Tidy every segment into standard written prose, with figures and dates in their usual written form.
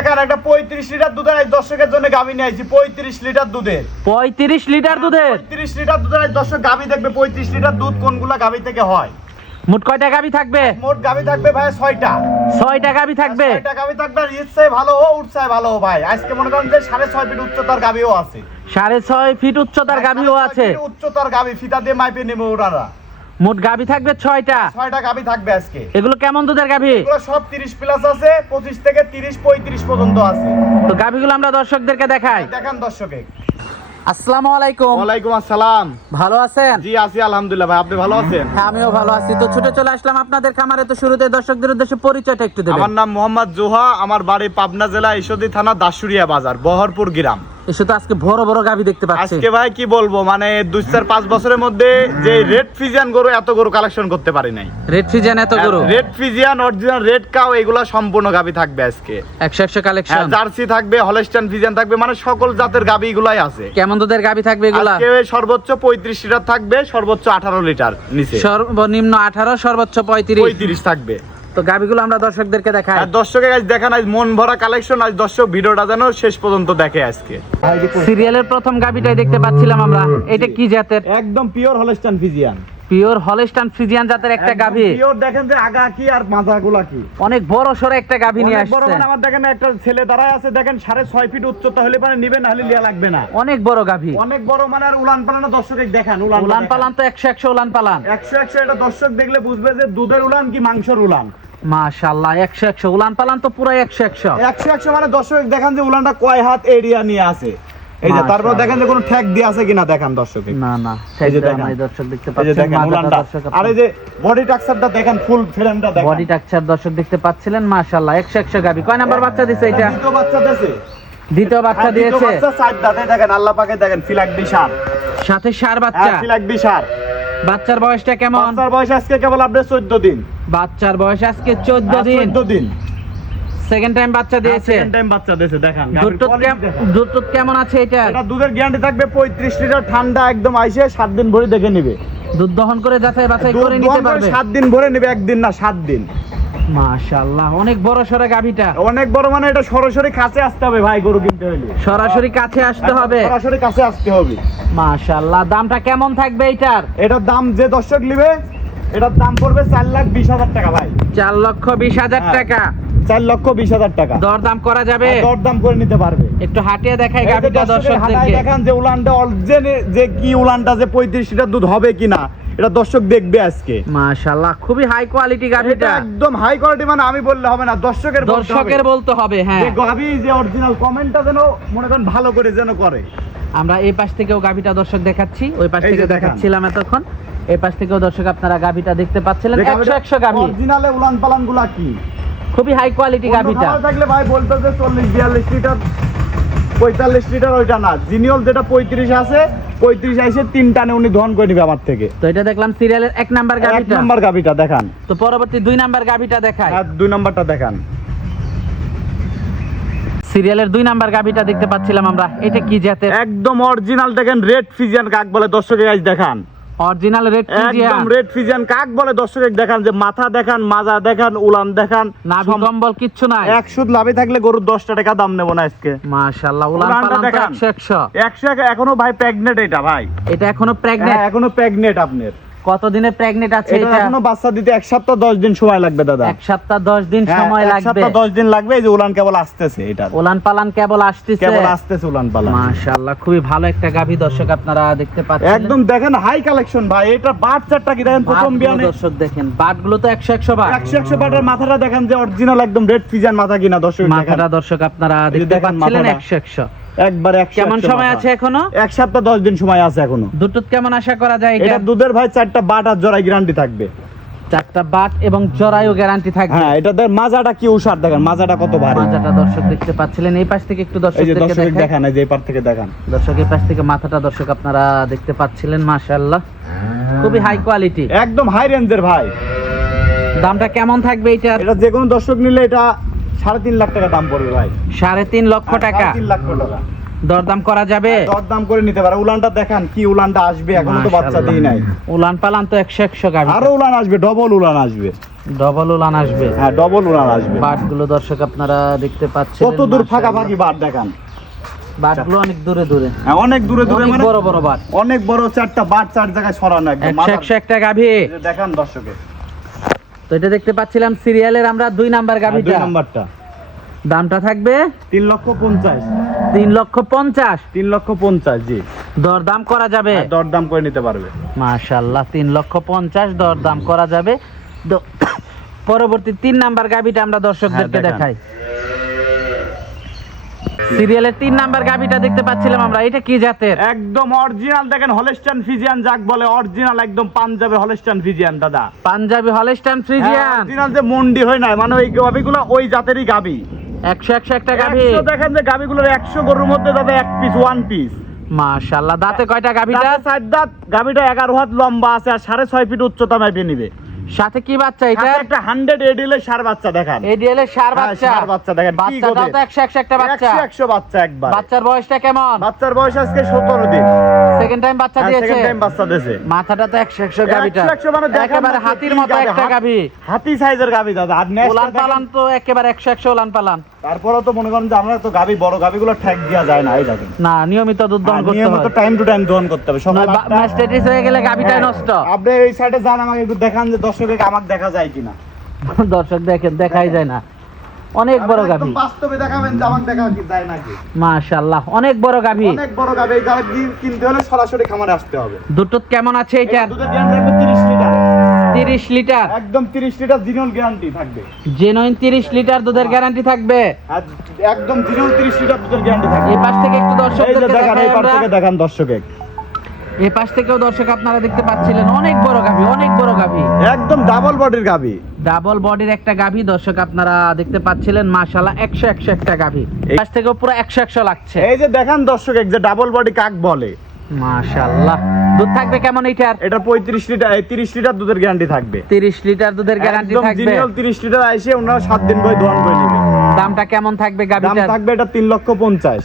একটা 35 লিটার দুধের আজ দর্শকের জন্য গাভী নিয়ে আইছি। 35 লিটার দুধের 35 লিটার দুধের 35 লিটার দুধের আজ দর্শক গাভী দেখবে। 35 লিটার দুধ কোনগুলা গাভী থেকে হয়। মোট কয়টা গাভী থাকবে? মোট গাভী থাকবে ভাই 6টা। 6টা গাভী থাকবে। 6টা গাভী থাকবে। আর ইচ্ছাই ভালো হো উৎসাহ ভালো হো ভাই। আজকে মনে করেন যে 6.5 ফিট উচ্চতার গাভীও আছে। 6.5 ফিট উচ্চতার গাভীও আছে। উচ্চতার গাভী ফিতা দিয়ে মাইপে নেবে ওনারা। মোট গাভী থাকবে 6টা। 6টা গাভী থাকবে আজকে। এগুলো কেমন দুধের গাভী? এগুলো সব 30 প্লাস আছে, 25 থেকে 30 35 পর্যন্ত আছে। তো গাভীগুলো আমরা দর্শকদেরকে দেখাই। দেখান দর্শকে। আসসালামু আলাইকুম। ওয়ালাইকুম আসসালাম। ভালো আছেন? জি আছি আলহামদুলিল্লাহ ভাই, আপনি ভালো আছেন? হ্যাঁ আমিও ভালো আছি। তো ছুটে চলে আসলাম আপনাদের খামারে। তো শুরুতে দর্শকদের উদ্দেশ্যে পরিচয়টা একটু দেবেন। আমার নাম মোহাম্মদ জোহা, আমার বাড়ি পাবনা জেলা ঈশ্বরদী থানা দাসুরিয়া বাজার বহরপুর গ্রাম। এসে তো আজকে বড় বড় গাভী দেখতে পাচ্ছি। আজকে ভাই কি বলবো, মানে 2-4-5 বছরের মধ্যে যে রেড ফিজিয়ান গরু এত গরু কালেকশন করতে পারি নাই। রেড ফিজিয়ান এত গরু, red Friesian original red cow এগুলা সম্পূর্ণ গাভী থাকবে আজকে। 100 কালেকশন। জার্সি থাকবে, হলস্টাইন ফিজিয়ান থাকবে, মানে সকল জাতের গাভী এগুলাই আছে। কেমন দুধের গাভী থাকবে এগুলা? আজকে সর্বোচ্চ 35 লিটার থাকবে, সর্বোচ্চ 18 লিটার নিচে। সর্বনিম্ন 18, সর্বোচ্চ 35 থাকবে। তো গাভীগুলো আমরা দর্শকদেরকে দেখাই। আর দর্শকের আজ দেখান, আজ মন ভরা কালেকশন। আজ দর্শক ভিডিওটা যেন শেষ পর্যন্ত দেখে আজকে। সিরিয়ালের প্রথম গাভীটাই দেখতে পাচ্ছিলাম আমরা। এটা কি জাতের? একদম pure Holstein Friesian. Pure Holstein Friesian জাতের একটা গাভী। পিওর দেখেন যে আগা কি আর মাথাগুলা কি। অনেক বড় সরে একটা গাভী নিয়ে অনেক বড়, আসছে। মানে আমার দেখেন একটা ছেলে দাঁড়ায় আছে, দেখেন 6.5 ফিট উচ্চতা হলে মানে নিবে, না হলে লিয়া লাগবে না। অনেক বড় গাভী, অনেক বড়, মানে আর উলান পালানো দর্শক দেখান। উলান পালান তো 100 উলান পালান। 100 এটা দর্শক দেখলে বুঝবে যে দুধের উলান কি মাংসের উলান। মাশাআল্লাহ 100 উলান পালান তো পুরো 100 মানে দর্শক দেখেন যে উলানটা কয় হাত এরিয়া নিয়ে আছে। এই যে তারপর দেখেন যে কোনো ঠ্যাক দিয়ে আছে কিনা দেখান দর্শক। না না, এই যে দেখেন, দর্শক দেখতে এই যে দেখেন উলানটা। আর এই যে বডি স্ট্রাকচারটা দেখেন, ফুল ফ্রেমটা দেখেন। বডি স্ট্রাকচার দর্শক দেখতে পাচ্ছিলেন। মাশাআল্লাহ 100 গাভী। কয় নাম্বার বাচ্চা দিছে এটা? দ্বিতীয় বাচ্চা দিয়েছে। দ্বিতীয় বাচ্চা দিয়েছে। দ্বিতীয় বাচ্চা 7 দাঁতে দেখেন, আল্লাহ পাকে দেখেন ফিলাক বিশাল। সাথে সার বাচ্চা। ফিলাক বিশাল। বাচ্চার বয়সটা কেমন? বাচ্চার বয়স আজকে কেবল আপনার 14 দিন। বাচ্চার বয়স আজকে 14 দিন। 14 দিন। সেকেন্ড টাইম বাচ্চা দিয়েছে। সেকেন্ড টাইম বাচ্চা দিয়েছে দেখেন। দুধ কেমন আছে এটা? এটা দুধের গ্যারান্টি থাকবে 35 লিটার, ঠান্ডা একদম আইসে 7 দিন ভরে দেখে নেবে। দুধ দহন করে যাচাই বাছাই করে নিতে পারবে। 7 দিন ভরে নেবে, একদিন না 7 দিন। মাশাআল্লাহ অনেক বড় সরে গাভীটা। অনেক বড়, মানে এটা সরাসরি কাছে আসতে হবে ভাই গরু কিনতে হলে। সরাসরি কাছে আসতে হবে। সরাসরি কাছে আসতে হবে। মাশাআল্লাহ দামটা কেমন থাকবে এটার? এটার দাম যে দর্শক নেবে, এটার দাম পড়বে 4,20,000 টাকা ভাই। 4,20,000 টাকা। 4,20,000 টাকা। দরদাম করা যাবে? দরদাম করে নিতে পারবে। একটু হাটিয়ে দেখাই গাভীটা দর্শকদেরকে। দেখেন যে উলানটা যে কি উলানটা যে 35 লিটার দুধ হবে কিনা এটা দর্শক দেখবে আজকে। মাশাআল্লাহ খুবই হাই কোয়ালিটি গাভীটা। একদম হাই কোয়ালিটি, মানে আমি বললে হবে না, দর্শকের বলতে হবে। হ্যাঁ, যে গাভী যে অরিজিনাল কমেন্টটা যেন মনে করেন ভালো করে যেন করে। আমরা এই পাশ থেকেও গাভীটা দর্শক দেখাচ্ছি, ওই পাশ থেকে দেখাচ্ছিলাম এতক্ষণ। এই পাশ থেকেও দর্শক আপনারা গাভীটা দেখতে পাচ্ছিলেন। 100 গাভী। অরিজিনালে উলান পালানগুলা কি খুবই হাই কোয়ালিটি গাভীটা। থাকলে ভাই বলতো যে 40-42 লিটার 45 লিটার, ওইটা না। জিনিয়ল যেটা 35 আছে, 35 আইসে 3 টানে উনি দহন করে নিবে আমার থেকে। তো এটা দেখলাম সিরিয়ালের 1 নাম্বার গাভীটা। 1 নাম্বার গাভীটা দেখান। তো পরবর্তী 2 নাম্বার গাভীটা দেখাই। আর 2 নাম্বারটা দেখান। সিরিয়ালের 2 নাম্বার গাভীটা দেখতে পাচ্ছিলাম আমরা। এটা কি জাতের? একদম অরিজিনাল দেখেন, রেড ফিজিয়ান কাক বলে দর্শকের কাছে দেখান। Original red Friesian. একদম রেড ফিজিয়ান কাক বলে দর্শকের দেখান। যে মাথা দেখান, মাজা দেখান, উলান দেখান, নাভি কম্বল কিচ্ছু নাই। 100 লাভে থাকলে গরুর 10 টাকা দাম নেব না আজকে। মাশাআল্লাহ উলান পালান তো 100 এখনো ভাই প্রেগনেন্ট এটা ভাই। এটা এখনো প্রেগনেন্ট? হ্যাঁ এখনো প্রেগনেন্ট আপনার। কত দিনে প্রেগনেন্ট আছে এটা? এখনো বাচ্চা দিতে 1 সপ্তাহ 10 দিন সময় লাগবে দাদা। 1 সপ্তাহ 10 দিন সময় লাগবে। 1 সপ্তাহ 10 দিন লাগবে। এই যে উলান কেবল আসতেছে, এটা উলান পালান কেবল আসতেছে উলান পালান। মাশাআল্লাহ খুবই ভালো একটা গাভী দর্শক আপনারা দেখতে পাচ্ছেন। একদম দেখেন হাই কালেকশন ভাই। এটা বাট চারটা কি দেখেন, প্রথম বিয়ানে দর্শক দেখেন বাটগুলো তো 100 বাট। 100 বাটের মাথাটা দেখেন যে অরিজিনাল একদম রেড ফিজিয়ান মাথা কিনা দর্শক দেখেন। মাথাটা দর্শক আপনারা দেখতে পাচ্ছেন 100 একবার 100। কেমন সময় আছে এখনো? 1 সপ্তাহ 10 দিন সময় আছে এখনো। দুধ কেমন আশা করা যায় এটা? দুধের ভাই 4টা বাট আর জরাই গ্যারান্টি থাকবে। 4টা বাট এবং জরায়ু গ্যারান্টি থাকবে। হ্যাঁ এটা মাজাটা কি উষার দেখেন, মাজাটা কত ভারী। মাজাটা দর্শক দেখতে পাচ্ছিলেন। এই পাশ থেকে একটু এই যে দর্শকদেরকে দর্শক দেখান। দেখান, এই যে এই পাশ থেকে দেখান। দর্শক এই পাশ থেকে মাথাটা দর্শক আপনারা দেখতে পাচ্ছিলেন। মাশাআল্লাহ খুবই হাই কোয়ালিটি, একদম হাই রেঞ্জের ভাই। দামটা কেমন থাকবে এটা? এটা যে কোনো দর্শক নিলে এটা 3.5 লাখ টাকা দাম পড়বে ভাই। 3.5 লক্ষ টাকা। 3 লাখ টাকা দরদাম করা যাবে? দরদাম করে নিতে পারে। উলানটা দেখান কি উলানটা আসবে, এখনো তো বাচ্চা দেই নাই। উলান পালান তো 100 গাভী। আরো উলান আসবে, ডবল উলান আসবে। ডবল উলান আসবে। হ্যাঁ ডবল উলান আসবে। বাটগুলো দর্শক আপনারা দেখতে পাচ্ছেন কত দূর ফাঁকাফাঁকি বাট দেখান, বাটগুলো অনেক দূরে দূরে, হ্যাঁ অনেক দূরে দূরে, অনেক মানে বড় বড় বাট, অনেক বড় চারটা বাট চার জায়গায় ছড়ানো একদম 100 একটা গাভী। দেখান দর্শকে। তো এটা দেখতে পাচ্ছিলাম সিরিয়ালের আমরা 2 নাম্বার গাভীটা। 2 নাম্বারটা দামটা থাকবে 3,50,000। 3,50,000। 3,50,000 জি। দরদাম করা যাবে? দরদাম করে নিতে পারবে। মাশাআল্লাহ 3,50,000 দরদাম করা যাবে। পরবর্তী 3 নাম্বার গাভীটা আমরা দর্শকদেরকে হ্যাঁ, দেখান। দেখাই। সিরিয়ালের 3 নাম্বার গাভীটা দেখতে পাচ্ছিলাম আমরা, এটা কি জাতের? একদম অরিজিনাল দেখেন, হলস্টাইন ফ্রিজিয়ান যাক বলে, অরিজিনাল একদম পাঞ্জাবের হলস্টাইন ফ্রিজিয়ান দাদা। পাঞ্জাবি হলস্টাইন ফ্রিজিয়ান, অরিজিনাল যে মন্ডি হয় না, মানে ওই গাভীগুলো ওই জাতেরই গাভী। 100 একটা গাভী। 100 দেখেন যে গাভীগুলোর 100 গরুর মধ্যে দাদা এক পিস, ওয়ান পিস। মাশাআল্লাহ। দাঁতে কয়টা গাভীটা? দাঁতে 4 দাঁত। গাভীটা 11 হাত লম্বা আছে আর 6.5 ফিট উচ্চতা মেপে নিবে। সাথে কি বাচ্চা এটা? সাথে একটা 100 এডিএল এর সার বাচ্চা দেখান। এডিএল এর সার হ্যাঁ, বাচ্চা। ষাঁড় বাচ্চা দেখেন, কি বাচ্চাটাও গোদের। তো 100 একটা বাচ্চা। 100 বাচ্চা একবার। বাচ্চার বয়সটা কেমন? বাচ্চার বয়স আজকে 17 দিন। সেকেন্ড টাইম বাচ্চা দিয়েছে। সেকেন্ড টাইম বাচ্চা দিয়েছে। মাথাটা তো 100 গাভীটা। 100 মানে দেখান একেবারে না, হাতির কি মতো গাভী, একটা গাভী। হাতি সাইজের গাভী দাদা। আর নেক্সট উলান পালান তো একেবারে 100 উলান পালান। তারপরেও তো মনে করেন যে আমরা তো গাভী, বড় গাভীগুলো ঠ্যাক দেওয়া যায় না, এই দেখেন। না, নিয়মিত দুধ দহন করতে নিয়মিত হয়। টাইম টু টাইম দহন করতে হবে। সকাল 8টা। ম্যাস্টাইটিস হয়ে গেলে গাভীটাই হ্যাঁ, নষ্ট। আপনি এই সাইডে যান, আমাকে একটু দেখান যে দর্শকে আমাকে দেখা যায় কিনা। দর্শক দেখেন, দেখাই যায় না। অনেক বড় আপনি গাভী। একদম বাস্তবে দেখাবেন যে আমাকে দেখা কি যায় নাকি। মাশাআল্লাহ অনেক বড় গাভী। অনেক বড় গাভী। এই গাভী কিনতে হলে সরাসরি খামারে আসতে হবে। দুধ কেমন আছে এটার? দুধের গ্যারান্টি থাকবে 30 লিটার। 30 লিটার একদম 30 লিটার জিনিয়ল গ্যারান্টি থাকবে। জেনুইন 30 লিটার দুধের গ্যারান্টি থাকবে। আর একদম জিনিয়ল 30 লিটার দুধের গ্যারান্টি থাকবে। এই পাশ থেকে একটু এই যে দর্শকদেরকে দেখেন, দেখাই এই পাশ আমরা। থেকে দেখান দর্শকে। এই পাশ থেকেও দর্শক আপনারা দেখতে পাচ্ছিলেন, অনেক বড় গাভী, অনেক বড় গাভী। একদম ডাবল বডির গাভী। ডাবল বডির একটা গাভী দর্শক আপনারা দেখতে পাচ্ছিলেন। মাশাআল্লাহ 100 একটা গাভী। এই পাশ থেকেও পুরো 100 লাগছে। এই যে দেখান দর্শক, যে ডাবল বডি কাক বলে। মাশাআল্লাহ দুধ থাকবে কেমন এইটার? এটা 35 লিটার, 30 লিটার দুধের গ্যারান্টি থাকবে। 30 লিটার দুধের গ্যারান্টি একদম থাকবে। জিনিয়ল 30 লিটার আইসে ওনারা 7 দিন করে দহন করে নেবে। দামটা কেমন থাকবে দাম গাভীটার? থাকবে এটা 3,50,000।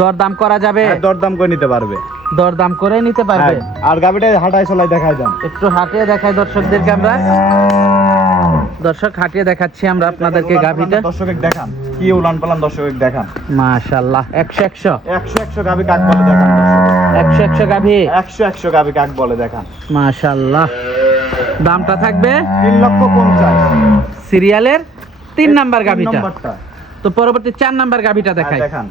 দরদাম করা যাবে? হ্যাঁ, দরদাম করে নিতে পারবে। দরদাম করে নিতে পারবে। হ্যাঁ, আর গাভীটা হাঁটায় চলাই দেখাই দেন। একটু হাঁটিয়ে দেখাই দর্শকদেরকে আমরা। দর্শক হাঁটিয়ে দেখাচ্ছি আমরা আপনাদেরকে গাভীটা। দর্শকে দেখান কি উলান পালান, দর্শকে দেখান। মাশাআল্লাহ 100 100 গাভী কাক বলে দেখান দর্শক। 100 গাভী। 100 গাভী কাক বলে দেখান। মাশাআল্লাহ দামটা থাকবে 3,50,000। সিরিয়ালের 3 নাম্বার গাভীটা। নম্বরটা তো পরবর্তী 4 নাম্বার গাভীটা দেখাই। দেখান।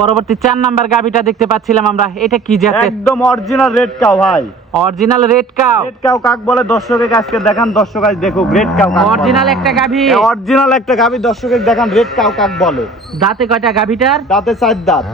পরবর্তী 4 নাম্বার গাভীটা দেখতে পাচ্ছিলাম আমরা, এটা কি জাতের? একদম অরিজিনাল রেড কাউ ভাই। Original red cow. Red cow কাক বলে দর্শকে আজকে দেখান। দর্শক আজ দেখো রেড কাউ কাক। অরিজিনাল একটা গাভী। অরিজিনাল একটা গাভী দর্শকে দেখান, রেড কাউ কাক বলে। দাঁতে কয়টা গাভীটার? দাঁতে 4 দাঁত।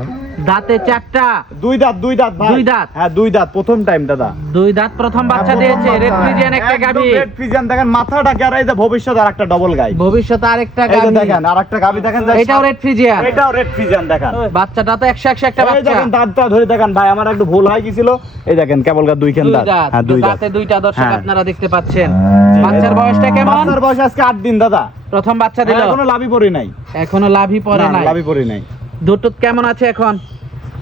দাঁতে 4টা। 2 দাঁত, 2 দাঁত ভাই। 2 দাঁত। হ্যাঁ 2 দাঁত, প্রথম টাইম দাদা। 2 দাঁত, প্রথম বাচ্চা দিয়েছে। রেড ফ্রিজিয়ান একটা গাভী। রেড ফ্রিজিয়ান দেখেন, মাথাটা গেরাই যে ভবিষ্যৎ আর একটা ডবল গাই। ভবিষ্যতে আরেকটা এই যে গাভী। দেখেন আরেকটা গাভী দেখেন। এটাও রেড ফ্রিজিয়ান। এটাও রেড ফ্রিজিয়ান দেখেন। বাচ্চাটা তো 100 একটা এই বাচ্চা। দেখেন দাঁতটা ধরে দেখেন ভাই, আমার একটু ভুল হয়ে গিয়েছিল। এই দেখেন কেবল 2 খান 2 দাঁত। দাঁত। হ্যাঁ 2 দাঁত। দাঁতে 2টা দর্শক হ্যাঁ। আপনারা দেখতে পাচ্ছেন। বাচ্চার বয়সটা কেমন? বাচ্চার বয়স আজকে 8 দিন দাদা। প্রথম বাচ্চা দিল। এখনো লাভই পড়ি নাই। এখনো লাভই পড়ে না, নাই। লাভই পড়ি নাই। দুধ কেমন আছে এখন?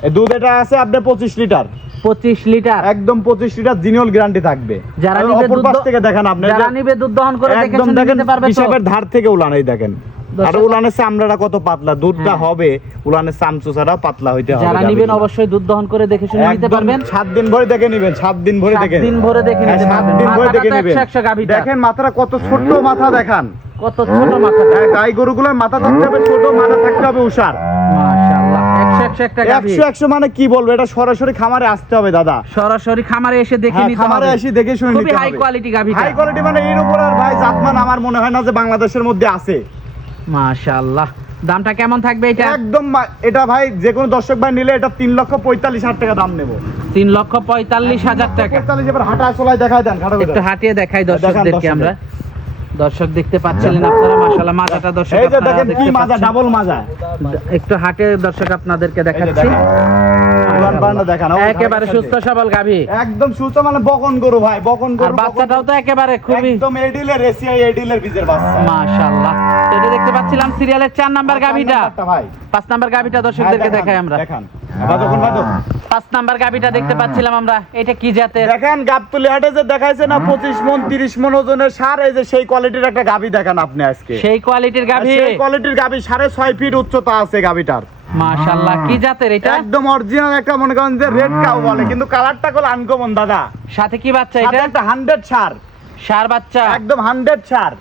এই দুধ এটা আছে আপনার 25 লিটার। 25 লিটার। একদম 25 লিটার জিনিয়ল গ্যারান্টি থাকবে। যারা আর নিবে অপর দুধ পাশ থেকে দেখেন আপনি, যারা নিবে দুধ দহন করে দেখে একদম শুনে দেখেন নিতে পারবে তো। পিশাবের ধার থেকে উলান। এই দেখেন আর দর্শক- উলানের চামড়াটা কত পাতলা। দুধটা হ্যাঁ। হবে উলানের চামচুসাটা পাতলা হইতে হবে। যারা নিবেন অবশ্যই দুধ দহন করে দেখে শুনে নিতে পারবেন। 7 দিন ভরে দেখে নেবেন। 7 দিন ভরে 7 দেখে দিন ভরে দেখে হ্যাঁ, নিতে 7 পারবেন। দিন ভরে মাথাটা দেখে তো নেবেন। 100 গাভীটা। দেখেন মাথাটা কত ছোট মাথা দেখান। কত ছোট মাথা। হ্যাঁ, গাই গরুগুলোর মাথা থাকতে হবে ছোট, মাথা থাকতে হবে উষার। মাশাআল্লাহ 100 একটা গাভী। 100 মানে কি বলবো, এটা সরাসরি খামারে আসতে হবে দাদা। সরাসরি খামারে এসে দেখে হ্যাঁ, নিতে খামারে হবে। এসে দেখে শুনে খুবই নিতে হবে। হাই কোয়ালিটি গাভীটা। হাই কোয়ালিটি মানে এর উপর আর ভাই জাতমান আমার মনে হয় না যে বাংলাদেশের মধ্যে আছে। মাশাআল্লাহ দামটা কেমন থাকবে এটা? একদম এটা ভাই যে কোনো দর্শক ভাই নিলে এটা 3,45,000 টাকা দাম নেব। 3,45,000 টাকা। 45 এবার হাঁটা চলাই দেখায় দেন। খাটো একটু হাঁটিয়ে দেখাই দর্শকদেরকে দর্শকদের। আমরা। দর্শক দেখতে পাচ্ছিলেন আপনারা, মাশাআল্লাহ মাজাটা দর্শক এই যে আপনারা দেখেন কি দেখতে মাজা, পাচ্ছেন। ডাবল মাজা। একটু হাঁটে দর্শক আপনাদেরকে এই যে দেখাচ্ছি। দেখেন। উলান পালানটা দেখান। একেবারে সুস্থ সবল গাভী। একদম সুস্থ মানে বকন গরু ভাই, বকন আর গরু। বাচ্চাটাও তো একেবারে খুবই একদম এডিলের এসিআই এডিলের বীজের বাচ্চা। মাশাআল্লাহ। তো এটা দেখতে পাচ্ছিলাম সিরিয়ালের 4 নাম্বার গাভীটা। ভাই 5 নাম্বার গাভীটা দর্শকদেরকে হ্যাঁ, দেখাই আমরা। দেখান। 5 নাম্বার গাভিটা দেখতে পাচ্ছিলাম আমরা, এটা কি জাতের? দেখেন গাবতলি হাটে যে দেখাইছে না 25 মন 30 মন ওজনের সার, এই যে সেই কোয়ালিটির একটা গাভি দেখেন আপনি আজকে। সেই কোয়ালিটির গাভি, সেই কোয়ালিটির গাভি 6.5 ফিট উচ্চতা আছে গাভিটার। মাশাআল্লাহ, কি জাতের এটা? একদম অরিজিনাল একটা মনে করেন যে রেড কাউ বলে, কিন্তু কালারটা কল আনকমন দাদা। সাথে কি বাচ্চা সাথে এটা? একটা 100 সার, সার বাচ্চা, একদম 100 সার।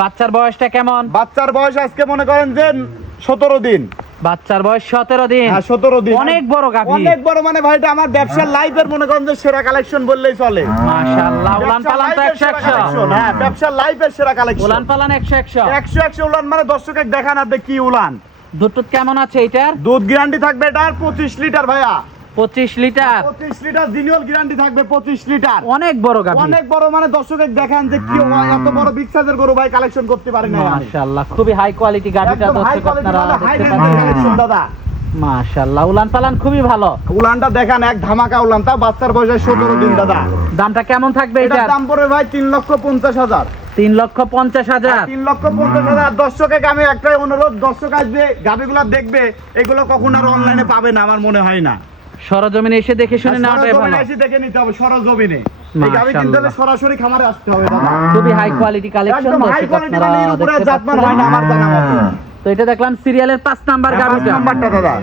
বাচ্চার বয়সটা কেমন? বাচ্চার বয়স আজকে মনে করেন যে 17 দিন। বাচ্চার বয়স 17 দিন। হ্যাঁ 17 দিন। অনেক বড় গাভি, অনেক বড়, মানে ভাইটা আমার ব্যবসার লাইফের মনে করেন যে সেরা কালেকশন বললেই চলে। মাশাআল্লাহ, উলান পালান তো 100 হ্যাঁ ব্যবসার লাইফের সেরা কালেকশন। উলান পালান 100 100 উলান, মানে দর্শককে দেখান আপনি কি উলান। দুধ কেমন আছে এটার? দুধ গ্যারান্টি থাকবে এটার 25 লিটার ভাইয়া। 25 লিটার। 25 লিটার জিনিয়াল গ্যারান্টি থাকবে 25 লিটার। অনেক বড় গাভি, অনেক বড়, মানে দর্শককে দেখান যে কি এত বড় বিগ সাইজের গরু ভাই কালেকশন করতে পারি না আমি। মাশাআল্লাহ, খুবই হাই কোয়ালিটি গাভিটা একদম হাই দর্শক কোয়ালিটি, আপনারা মানে হাই দেখতে রেঞ্জের কালেকশন পাচ্ছেন। দাদা। মাশাআল্লাহ, উলান পালান খুবই ভালো। উলানটা দেখেন এক ধামাকা উলান, তা বাচ্চার বয়স 17 দিন দাদা। দামটা কেমন থাকবে এটার এটার? দাম পড়বে ভাই 3,50,000। 3,50,000। 3,50,000। দর্শকে আমি একটাই অনুরোধ, দর্শক আসবে গাভিগুলা দেখবে, এগুলো কখন আর অনলাইনে পাবে না আমার মনে হয় না। সরজমিনে এসে দেখে শুনে নেওয়াটাই ভালো। সরজমিনে এসে দেখে নিতে হবে, সরজমিনে। এই গাভি কিনতে হলে সরাসরি খামারে আসতে হবে দাদা। খুবই হাই কোয়ালিটি কালেকশন একদম হাই দর্শক কোয়ালিটি, আপনারা মানে এর উপরে দেখতে জাতমান পাচ্ছেন। হয় না আমার জানা মতে। তো এটা দেখলাম সিরিয়ালের 5 নাম্বার গাভিটা। নাম্বারটা দাদা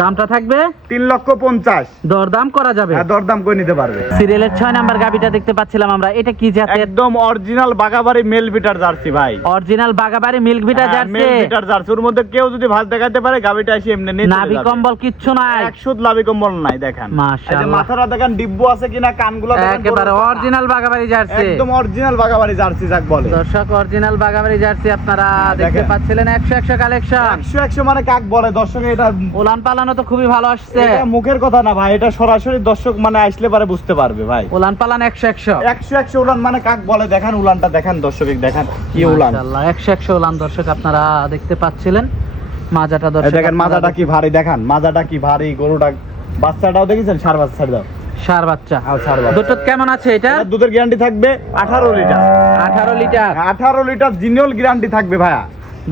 দামটা থাকবে 3,50,000। দরদাম করা যাবে। হ্যাঁ দরদাম করে নিতে পারবে। সিরিয়ালের 6 নাম্বার গাভিটা দেখতে পাচ্ছিলাম আমরা, এটা কি জাতের? একদম original Bagabari mail bitter jersey ভাই। অরিজিনাল বাগাবাড়ি মিল্ক ভিটা জার্সি। মেল বিটার জার্সি, ওর মধ্যে কেউ যদি ভাত দেখাতে পারে গাভিটা এসে এমনি নিয়ে নাভি কম্বল কিচ্ছু নাই। 100 লাভি কম্বল নাই দেখেন। এই যে মাশাআল্লাহ, মাথাটা দেখেন ডিব্বু আছে কিনা, কানগুলো দেখেন একেবারে অরিজিনাল বাগাবাড়ি জার্সি। একদম অরিজিনাল বাগাবাড়ি জার্সি যাক বলে। দর্শক অরিজিনাল বাগাবাড়ি জার্সি আপনারা দেখতে দেখেন। পাচ্ছিলেন, 100 কালেকশন। 100 মানে কাক বলে দর্শক, এটা উলান পালানো তো খুবই ভালো আসছে। এটা মুখের কথা না ভাই, এটা সরাসরি দর্শক মানে আসলে পারে বুঝতে পারবে ভাই। উলান পালান 100 100 উলান মানে কাক বলে, দেখেন উলানটা দেখেন দর্শক, দেখেন কি উলান। মাশাআল্লাহ, 100 উলান দর্শক আপনারা দেখতে পাচ্ছিলেন। মাজাটা এই দর্শক দেখেন মাজাটা কি ভারী, দেখেন মাজাটা কি ভারী, গরুটা বাচ্চাটাও দেখেছেন, সার বাচ্চা দাও। সার বাচ্চা। সার বাচ্চা। দুটো কেমন আছে এটা? এটা দুধের গ্যারান্টি থাকবে 18 লিটার। 18 লিটার। 18 লিটার জিনিয়াল গ্যারান্টি থাকবে ভাইয়া।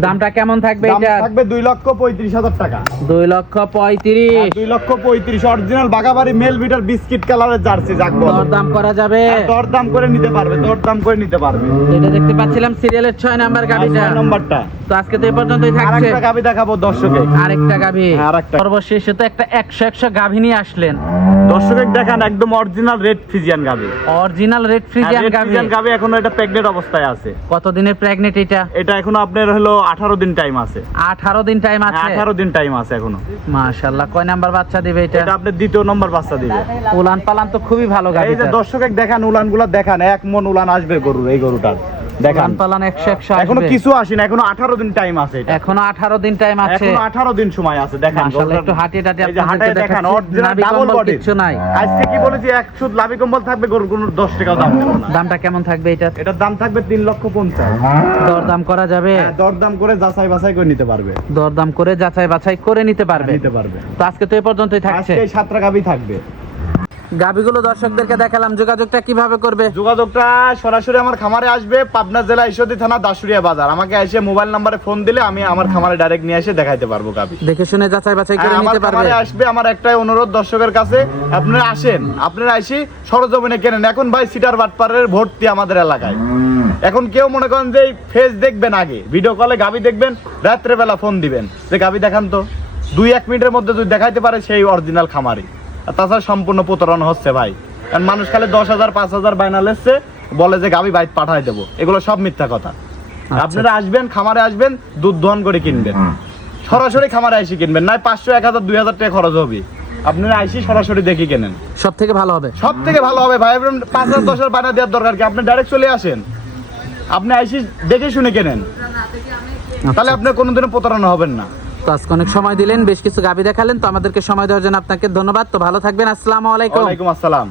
দামটা কেমন থাকবে দাম এটা? থাকবে 2,35,000 টাকা। 2,35,000। 2,35,000 original Bagabari mail bitter biscuit কালারের জার্সি যাক বলে। দরদাম করা যাবে। দরদাম করে নিতে পারবে, দরদাম করে নিতে পারবে। এটা দেখতে পাচ্ছিলাম সিরিয়ালের 6 নাম্বার গাভিটা। 6 নাম্বারটা। তো আজকে তো এই পর্যন্তই থাকছে। আরেকটা গাভি দেখাবো দর্শকে। আরেকটা গাভি। হ্যাঁ, আরেকটা। সর্বশেষে তো একটা 100 গাভি নিয়ে আসলেন। দর্শকে দেখেন একদম অরিজিনাল রেড ফ্রিজিয়ান গাভি। অরিজিনাল রেড ফ্রিজিয়ান রেড গাভি। ফ্রিজিয়ান গাভি এখনো এটা প্রেগনেন্ট অবস্থায় আছে। কত দিনের প্রেগনেন্ট এটা? এটা এখনো আপনার হলো 18 দিন টাইম আছে। 18 দিন টাইম আছে। 18 দিন টাইম আছে এখনো। মাশাআল্লাহ, কয় নাম্বার বাচ্চা দিবে এটা? এটা আপনি দ্বিতীয় নম্বর বাচ্চা দিবে। উলান পালান তো খুবই ভালো গাভি। এই যে দর্শকে দেখেন উলানগুলো দেখেন, 1 মন উলান আসবে গরুর এই গরুটার। দেখেন উলান পালান 100 এখনো আসবে। কিছু আসেনি, এখনো 18 দিন টাইম আছে এটা। এখনো 18 দিন টাইম আছে। এখনো 18 দিন সময় আছে দেখেন। মাশাআল্লাহ, একটু হাঁটিয়ে টাটিয়ে এই যে হাঁটায় আপনাদেরকে দেখেন দেখাচ্ছি। অরিজিনাল নাভি ডাবল কম্বল বডি। কিচ্ছু নাই। আজকে কি বলেছি 100 লাভি কম্বল থাকবে, গরুর কোনো 10 টাকাও দাম দেব না। দামটা কেমন থাকবে এটা? এটার দাম থাকবে 3,50,000। দরদাম করা যাবে। হ্যাঁ, দরদাম করে যাচাই বাছাই করে নিতে পারবে। দরদাম করে যাচাই বাছাই করে নিতে পারবে। নিতে পারবে। তো আজকে তো এই পর্যন্তই থাকছে। আজকে এই 7টা গাভি থাকবে। গাভিগুলো দর্শকদেরকে দেখালাম, যোগাযোগটা কিভাবে করবে? যোগাযোগটা সরাসরি আমার খামারে আসবে, পাবনা জেলা ঈশ্বরদী থানা দাসুরিয়া বাজার। আমাকে এসে মোবাইল নম্বরে ফোন দিলে আমি আমার খামারে ডাইরেক্ট নিয়ে এসে দেখাইতে পারবো গাভি। দেখে শুনে যাচাই বাছাই করে আমার নিতে পারবে। খামারে আসবে, আমার একটাই অনুরোধ দর্শকের কাছে, আপনারা আসেন, আপনারা এসে সরজমিনে কেনেন। এখন ভাই সিটার বাটপারের ভর্তি আমাদের এলাকায়। এখন কেউ মনে করেন যে ফেস দেখবেন, আগে ভিডিও কলে গাভি দেখবেন, রাত্রে বেলা ফোন দিবেন যে গাভি দেখান তো, 2-1 মিনিটের মধ্যে যদি দেখাইতে পারে সেই অরিজিনাল খামারি। আর তাছাড়া সম্পূর্ণ প্রতারণা হচ্ছে ভাই। কারণ মানুষ খালি 10,000 5,000 বায়না লেচ্ছে, বলে যে গাভি বাইট পাঠাই দেবো, এগুলো সব মিথ্যা কথা। আপনারা আসবেন, খামারে আসবেন, দুধ দহন করে কিনবেন, সরাসরি খামারে এসে কিনবেন, নাই 500 1,000 2,000 টাকা খরচ হবে। আপনারা আইসি সরাসরি দেখে কেনেন, সব থেকে ভালো হবে। সব থেকে ভালো হবে ভাই। 5,000 10,000 বায়না দেওয়ার দরকার কি? আপনি ডাইরেক্ট চলে আসেন, আপনি আইসি দেখে শুনে কেনেন, তাহলে আপনার কোনোদিনও প্রতারণা হবেন না। তো আজকে অনেক সময় দিলেন, বেশ কিছু গাভি দেখালেন, তো আমাদেরকে সময় দেওয়ার জন্য আপনাকে ধন্যবাদ। তো ভালো থাকবেন, আসসালামু আলাইকুম। ওয়ালাইকুম আসসালাম।